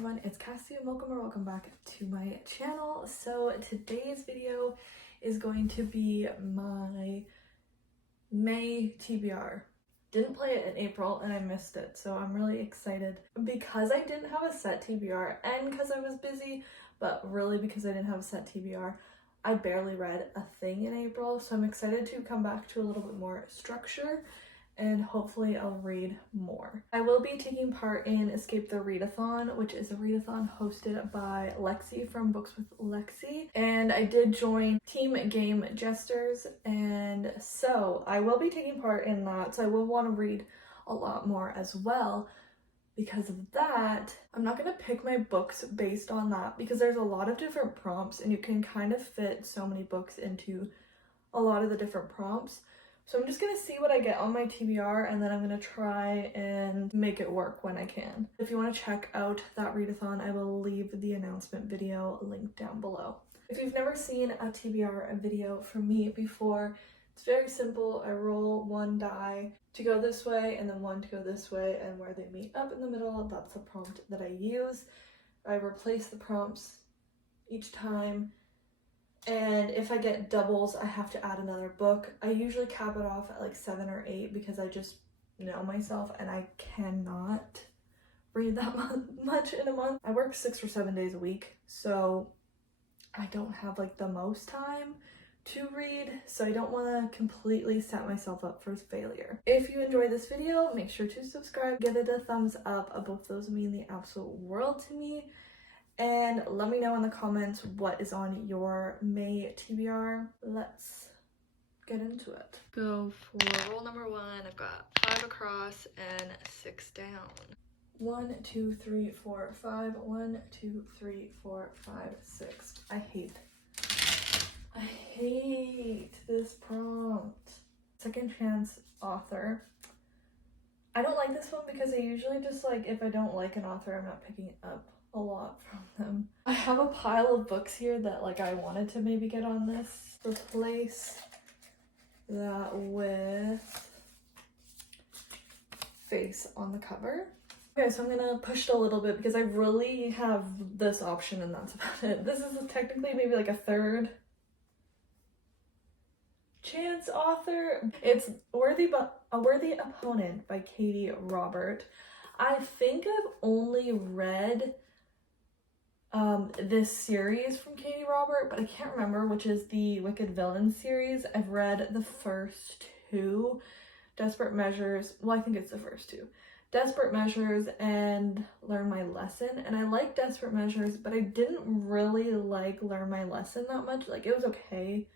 everyone, it's Cassie and welcome back to my channel. So today's video is going to be my May TBR. Didn't play it in April and I missed it, so I'm really excited because I didn't have a set TBR and because I was busy, but really because I didn't have a set TBR. I barely read a thing in April, so I'm excited to come back to a little bit more structure and hopefully I'll read more. I will be taking part in Escape the Readathon, which is a readathon hosted by Lexie from Books with Lexie. And I did join Team Game Jesters, and so I will be taking part in that. So I will want to read a lot more as well. Because of that, I'm not going to pick my books based on that because there's a lot of different prompts and you can kind of fit so many books into a lot of the different prompts. So I'm just going to see what I get on my TBR and then I'm going to try and make it work when I can. If you want to check out that readathon, I will leave the announcement video linked down below. If you've never seen a TBR video from me before, it's very simple. I roll one die to go this way and then one to go this way, and where they meet up in the middle, that's the prompt that I use. I replace the prompts each time. And if I get doubles, I have to add another book. I usually cap it off at like 7 or 8 because I just know myself and I cannot read that much in a month. I work 6 or 7 days a week, so I don't have like the most time to read, so I don't want to completely set myself up for failure. If you enjoyed this video, make sure to subscribe, give it a thumbs up. Both those mean the absolute world to me. And let me know in the comments what is on your May TBR. Let's get into it. Go for roll number 1. I've got 5 across and 6 down. 1, 2, 3, 4, 5. 1, 2, 3, 4, 5, 6. I hate this prompt. Second chance author. I don't like this one because I usually just like, if I don't like an author, I'm not picking up a lot from them. I have a pile of books here that like I wanted to maybe get on this. Replace that with face on the cover. Okay, so I'm gonna push it a little bit because I really have this option and that's about it. This is technically maybe like a third chance author. It's A Worthy Opponent by Katie Robert. I think I've only read this series from Katie Robert, but I can't remember, which is the Wicked Villain series. I've read the first 2, Desperate Measures. Well, I think it's the first 2. Desperate Measures and Learn My Lesson. And I like Desperate Measures, but I didn't really like Learn My Lesson that much. Like, it was okay.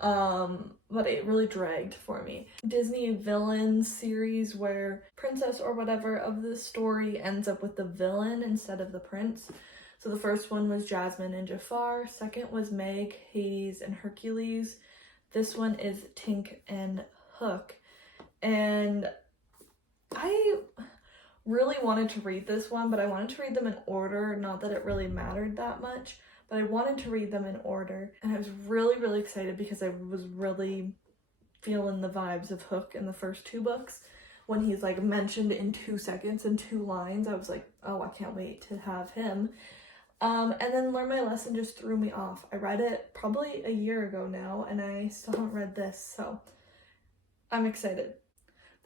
But it really dragged for me. Disney Villain series where princess or whatever of the story ends up with the villain instead of the prince. So the first one was Jasmine and Jafar. Second was Meg, Hades, and Hercules. This one is Tink and Hook. And I really wanted to read this one, but I wanted to read them in order. Not that it really mattered that much, but I wanted to read them in order. And I was really excited because I was really feeling the vibes of Hook in the first 2 books. When he's like mentioned in 2 seconds and 2 lines, I was like, oh, I can't wait to have him. And then Learn My Lesson just threw me off. I read it probably a year ago now, and I still haven't read this, so I'm excited.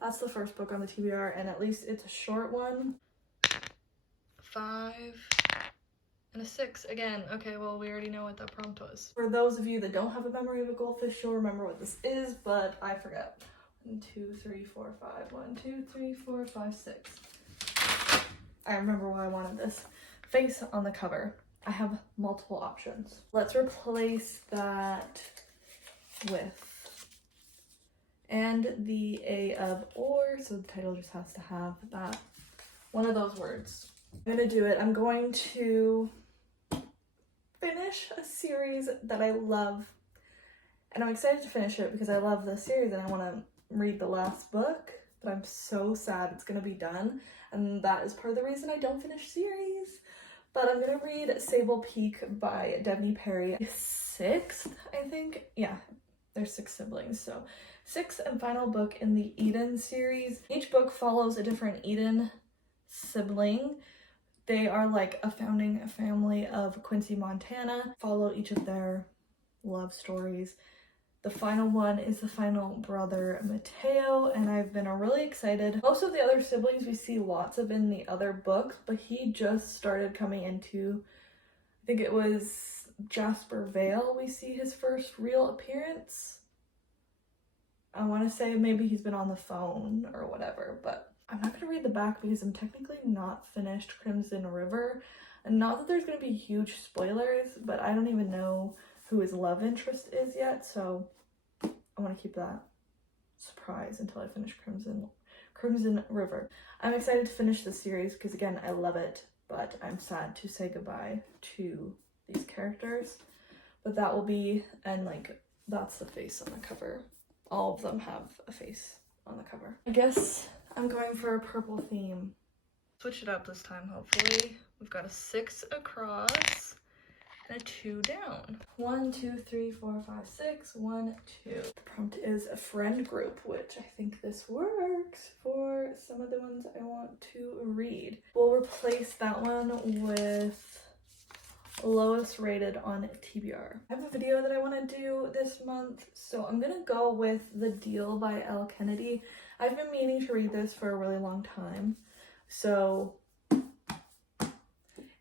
That's the first book on the TBR, and at least it's a short one. 5 and a 6 again. Okay, well, we already know what that prompt was. For those of you that don't have a memory of a goldfish, you'll remember what this is, but I forgot. 1, 2, 3, 4, 5. 1, 2, 3, 4, 5, 6. I remember why I wanted this. Face on the cover. I have multiple options. Let's replace that with and the A of or, so the title just has to have that one of those words. I'm gonna do it. I'm going to finish a series that I love, and I'm excited to finish it because I love this series and I want to read the last book, but I'm so sad it's gonna be done, and that is part of the reason I don't finish series. But I'm gonna read Sable Peak by Debney Perry. 6th, I think. Yeah, there's 6 siblings, so 6th and final book in the Eden series. Each book follows a different Eden sibling They are like a founding family of Quincy, Montana. Follow each of their love stories. The final one is the final brother, Mateo, and I've been really excited. Most of the other siblings we see lots of in the other books, but he just started coming into, I think it was Jasper Vale, we see his first real appearance. I want to say maybe he's been on the phone or whatever, but I'm not going to read the back because I'm technically not finished Crimson River. And not that there's going to be huge spoilers, but I don't even know who his love interest is yet, so I want to keep that surprise until I finish Crimson River. I'm excited to finish this series because, again, I love it, but I'm sad to say goodbye to these characters. But that will be, and like, that's the face on the cover. All of them have a face on the cover. I guess I'm going for a purple theme. Switch it up this time, hopefully. We've got a 6 across and a 2 down. 1, 2, 3, 4, 5, 6, 1, 2. The prompt is a friend group, which I think this works for some of the ones I want to read. We'll replace that one with lowest rated on TBR. I have a video that I want to do this month, so I'm gonna go with The Deal by Elle Kennedy. I've been meaning to read this for a really long time, so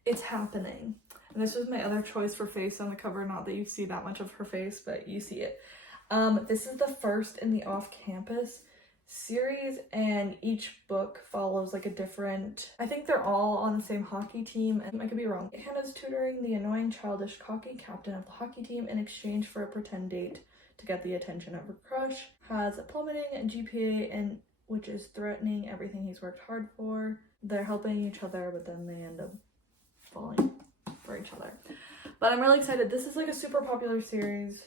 it's happening. And this was my other choice for face on the cover, not that you see that much of her face, but you see it. This is the first in the off-campus series, and each book follows like a different, I think they're all on the same hockey team, and I could be wrong. Hannah's tutoring the annoying, childish, cocky captain of the hockey team in exchange for a pretend date to get the attention of her crush. Has a plummeting GPA, and which is threatening everything he's worked hard for. They're helping each other, but then they end up falling for each other. But I'm really excited. This is like a super popular series.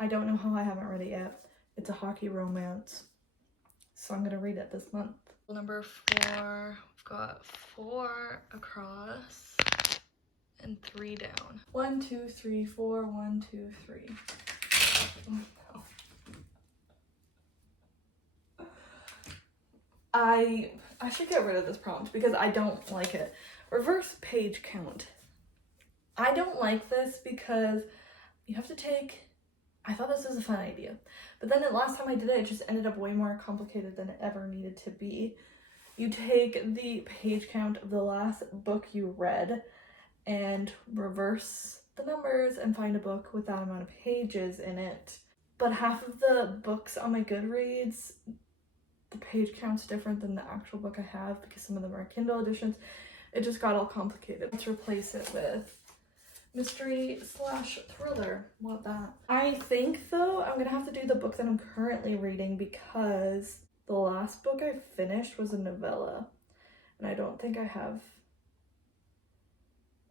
I don't know how I haven't read it yet. It's a hockey romance, so I'm gonna read it this month. Number 4, we've got 4 across and 3 down. 1, 2, 3, 4, 1, 2, 3. Oh, no. I should get rid of this prompt because I don't like it. Reverse page count. I don't like this because you have to take, I thought this was a fun idea, but then the last time I did it, it just ended up way more complicated than it ever needed to be. You take the page count of the last book you read and reverse the numbers and find a book with that amount of pages in it. But half of the books on my Goodreads, the page count's different than the actual book I have because some of them are Kindle editions. It just got all complicated. Let's replace it with mystery / thriller. Want that? I think though I'm gonna have to do the book that I'm currently reading because the last book I finished was a novella, and I don't think I have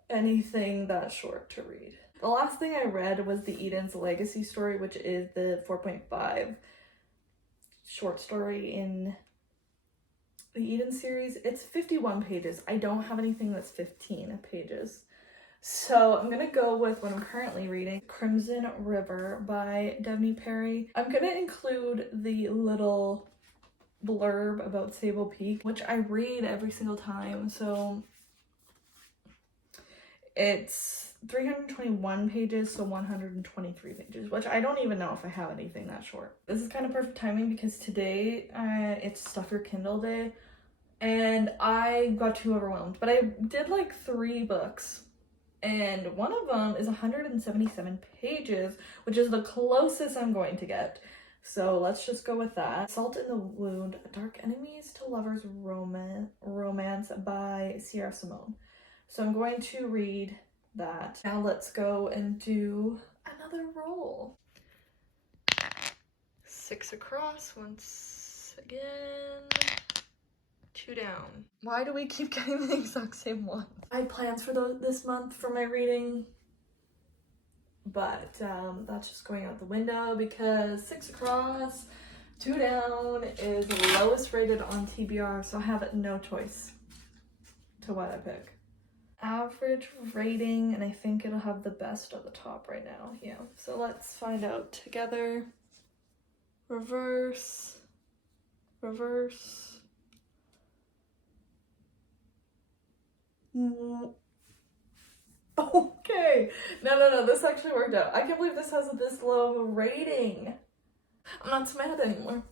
anything that short to read. The last thing I read was the Eden's Legacy story, which is the 4.5 short story in the Eden series. It's 51 pages. I don't have anything that's 15 pages. So I'm gonna go with what I'm currently reading, Crimson River by Devney Perry. I'm gonna include the little blurb about Sable Peak, which I read every single time. So it's 321 pages, so 123 pages, which I don't even know if I have anything that short. This is kind of perfect timing because today it's Stuff Your Kindle Day, and I got too overwhelmed. But I did like 3 books, and one of them is 177 pages, which is the closest I'm going to get. So let's just go with that. Salt in the Wound, Dark Enemies to Lovers Romance by Sierra Simone. So I'm going to read that. Now let's go and do another roll. 6 across once again. 2 down. Why do we keep getting the exact same one? I had plans for this month for my reading, but that's just going out the window because 6 across, 2 down is the lowest rated on TBR, so I have no choice to what I pick. Average rating, and I think it'll have the best at the top right now. Yeah, so let's find out together. Reverse, Okay. No, this actually worked out. I can't believe this has this low of a rating. I'm not so mad anymore.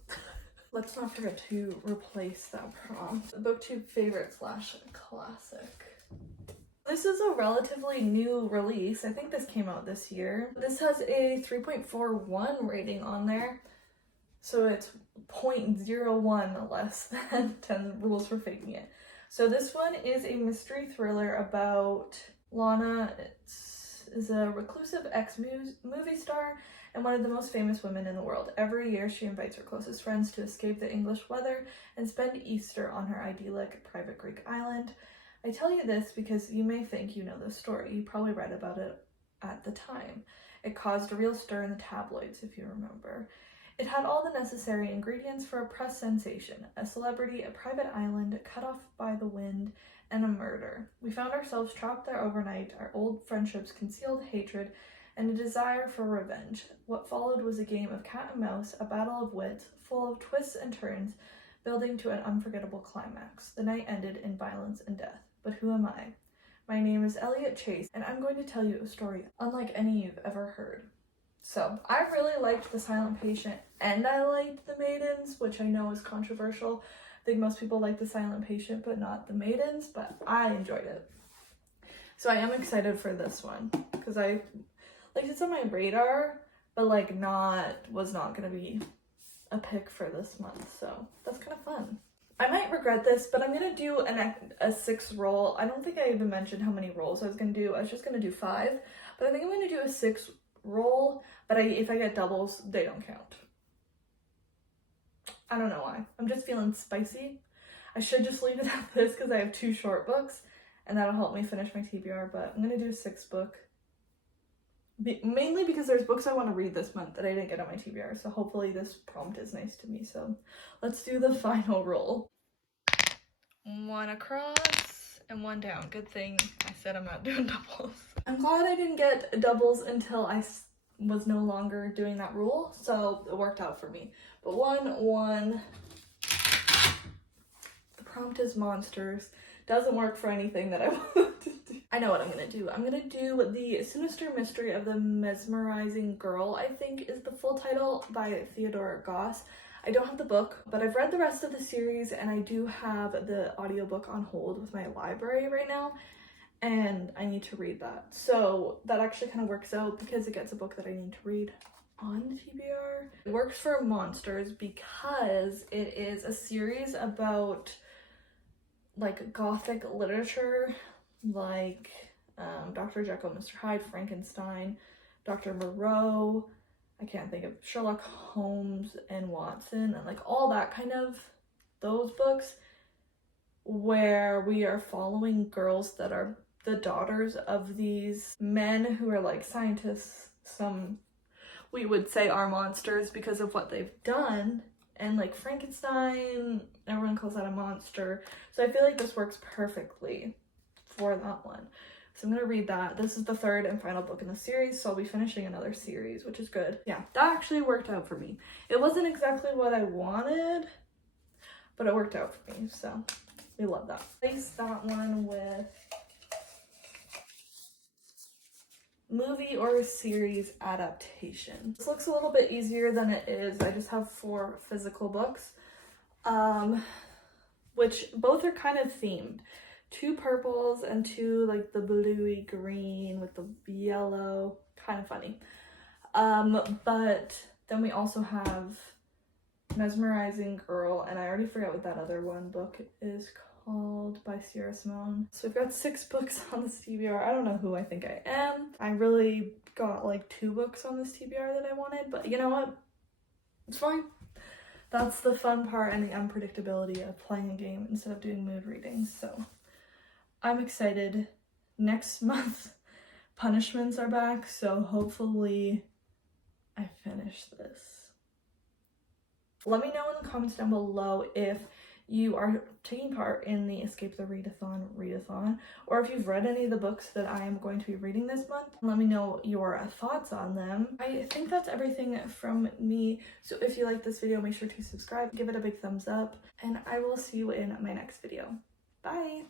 Let's not forget to replace that prompt. Booktube favorite / classic. This is a relatively new release. I think this came out this year. This has a 3.41 rating on there. So it's 0.01 less than 10 Rules for Faking It. So this one is a mystery thriller about Lana. Is a reclusive ex-movie star and one of the most famous women in the world. Every year she invites her closest friends to escape the English weather and spend Easter on her idyllic private Greek island. I tell you this because you may think you know the story. You probably read about it at the time. It caused a real stir in the tabloids, if you remember. It had all the necessary ingredients for a press sensation: a celebrity, a private island, cut off by the wind, and a murder. We found ourselves trapped there overnight, our old friendships, concealed hatred, and a desire for revenge. What followed was a game of cat and mouse, a battle of wits, full of twists and turns, building to an unforgettable climax. The night ended in violence and death. But who am I? My name is Elliot Chase, and I'm going to tell you a story unlike any you've ever heard. So, I really liked The Silent Patient, and I liked The Maidens, which I know is controversial. I think most people like The Silent Patient, but not The Maidens, but I enjoyed it. So I am excited for this one, because it's on my radar, but was not going to be a pick for this month, so that's kind of fun. I might regret this, but I'm going to do a 6 roll. I don't think I even mentioned how many rolls I was going to do. I was just going to do 5, but I think I'm going to do a 6 roll, but if I get doubles, they don't count. I don't know why. I'm just feeling spicy. I should just leave it at this because I have 2 short books, and that'll help me finish my TBR, but I'm going to do a 6 book. Mainly because there's books I want to read this month that I didn't get on my TBR, so hopefully this prompt is nice to me. So let's do the final roll. 1 across and 1 down. Good thing I said I'm not doing doubles. I'm glad I didn't get doubles until I was no longer doing that rule, so it worked out for me. But 1. The prompt is monsters. Doesn't work for anything that I want to do. I know what I'm gonna do. I'm gonna do The Sinister Mystery of the Mesmerizing Girl, I think is the full title, by Theodore Goss. I don't have the book, but I've read the rest of the series, and I do have the audiobook on hold with my library right now, and I need to read that. So that actually kind of works out because it gets a book that I need to read on TBR. It works for monsters because it is a series about gothic literature, Dr. Jekyll, Mr. Hyde, Frankenstein, Dr. Moreau, I can't think of Sherlock Holmes and Watson, and all that kind of those books where we are following girls that are the daughters of these men who are scientists. Some we would say are monsters because of what they've done. And Frankenstein, everyone calls that a monster. So I feel like this works perfectly for that one. So I'm going to read that. This is the 3rd and final book in the series, so I'll be finishing another series, which is good. Yeah, that actually worked out for me. It wasn't exactly what I wanted, but it worked out for me, so we love that. Replace that one with movie or series adaptation. This looks a little bit easier than it is. I just have 4 physical books, which both are kind of themed. 2 purples and 2 the bluey green with the yellow, kind of funny. But then we also have Mesmerizing Girl, and I already forgot what that other one book is called, by Sierra Simone. So we've got 6 books on this TBR. I don't know who I think I am. I really got 2 books on this TBR that I wanted, but you know what? It's fine. That's the fun part and the unpredictability of playing a game instead of doing mood readings. So I'm excited. Next month, punishments are back, so hopefully I finish this. Let me know in the comments down below if you are taking part in the Escape the readathon, or if you've read any of the books that I am going to be reading this month. Let me know your thoughts on them. I think that's everything from me. So if you like this video, make sure to subscribe, give it a big thumbs up, and I will see you in my next video. Bye!